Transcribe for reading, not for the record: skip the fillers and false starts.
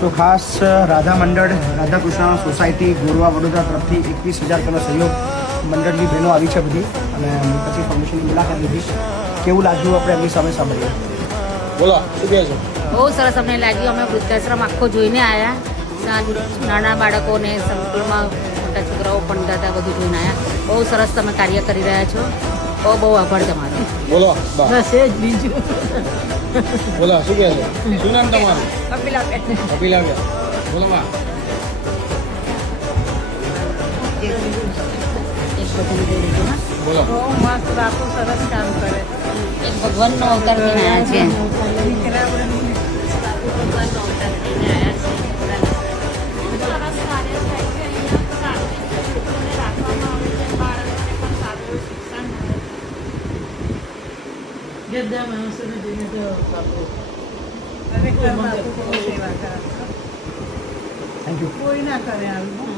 સો ખાસ રાધા મંડળ રાધાકૃષ્ણ સોસાયટી ગોરવા વડોદરા તરફથી 21,000 રૂપિયાનો સહયોગ મંડળની બહેનો આવી છે બધી અને પછી ફાઉન્ડેશનની મુલાકાત લીધી. કેવું લાગ્યું આપણે એમની સામે સાંભળીએ. બોલો શું કહે છો? બહુ સરસ અમને લાગ્યું. અમે વૃદ્ધાશ્રમ આખો જોઈને આવ્યા. નાના બાળકોને સંકુલમાં મોટા છોકરાઓ પણ દાદા બધું જોઈને આવ્યા. બહુ સરસ તમે કાર્ય કરી રહ્યા છો. બહુ બહુ આભાર તમારો. બોલો બસ એ જ બીજું. બોલો શું કહે છો? શું નામ તમારું? અપીલાબેન. અપીલાબેન. બોલો માં. એક ભજન જોઈ લીધું હા. બોલો. બહુ મસ્ત બાપુ સરસ કામ કરે. એક ભગવાનનો અવતાર લઈને આવ્યા છે. દીકરાઓને ભગવાનનો અવતાર લઈને આવ્યા છે. બધા માણસોને જોઈને તો બાપુ ખરેખર બાપુ બહુ સેવા કરે. Thank you. કોઈ ના કરે આવું.